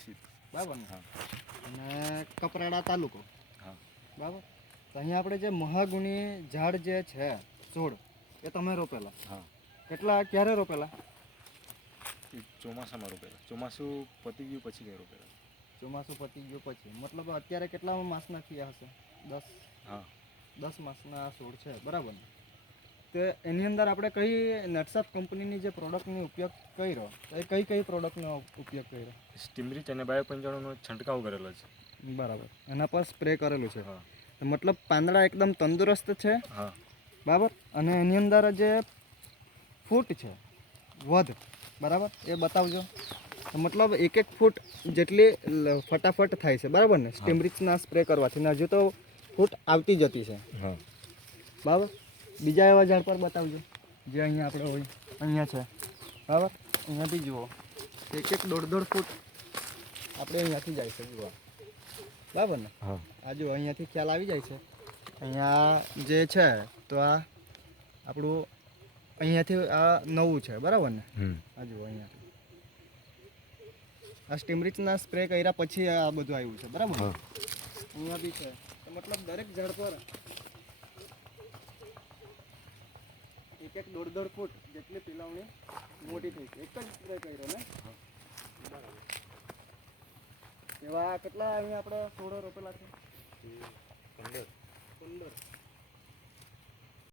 દક્ષિત. બરાબર ને? હા. અને કપરાડા તાલુકો. હા. બરાબર. તો અહીંયા આપણે જે મહાગુણી ઝાડ જે છે છોડ એ તમે રોપેલા. હા. કેટલા ક્યારે રોપેલા? ચોમાસામાં રોપેલા. ચોમાસું પતી ગયું પછી કંઈ રોપેલા. ચોમાસું પતી ગયું પછી મતલબ અત્યારે કેટલા માસના થયા હશે? 10 માસના છોડ છે, બરાબર ને? તો એની અંદર આપણે કઈ નટસપ કંપનીની જે પ્રોડક્ટનો ઉપયોગ કર્યો તો એ કઈ પ્રોડક્ટનો ઉપયોગ કર્યો? સ્ટીમરીચ અને બાયોપંચાણુંનો છંટકાવ કરેલો છે. બરાબર. એના પર સ્પ્રે કરેલું છે. હા. મતલબ પાંદડા એકદમ તંદુરસ્ત છે. હા. બરાબર. અને એની અંદર જે ફૂટ છે વધ, બરાબર, એ બતાવજો. મતલબ એક ફૂટ જેટલી ફટાફટ થાય છે, બરાબર ને? સ્ટીમરીચના સ્પ્રે કરવાથી ને હજુ તો ફૂટ આવતી જતી છે. હા. બરાબર. બીજા એવા ઝાડ પર બતાવજો જે અહીંયા આપણે હોય અહીંયા છે, બરાબર. અહીંયાથી જુઓ એક દોઢ ફૂટ આપણે અહીંયાથી જાય છે, જુઓ, બરાબર ને? હા. આ જુઓ અહીંયાથી ખ્યાલ આવી જાય છે. અહીંયા જે છે તો આ આપણું અહીંયાથી આ નવું છે, બરાબર ને? આ જુઓ અહીંયાથી આ સ્ટીમરીચના સ્પ્રે કર્યા પછી આ બધું આવ્યું છે, બરાબર ને? અહીંયા બી છે. તો મતલબ દરેક ઝાડ પર એક દોઢ ફૂટ જેટલી પિલાવણી મોટી થઈ છે. એક જ સ્પ્રે કર્યો ને? બરાબર. એવા કેટલા અહીંયા આપણે છોડો રોપેલા છે? 15.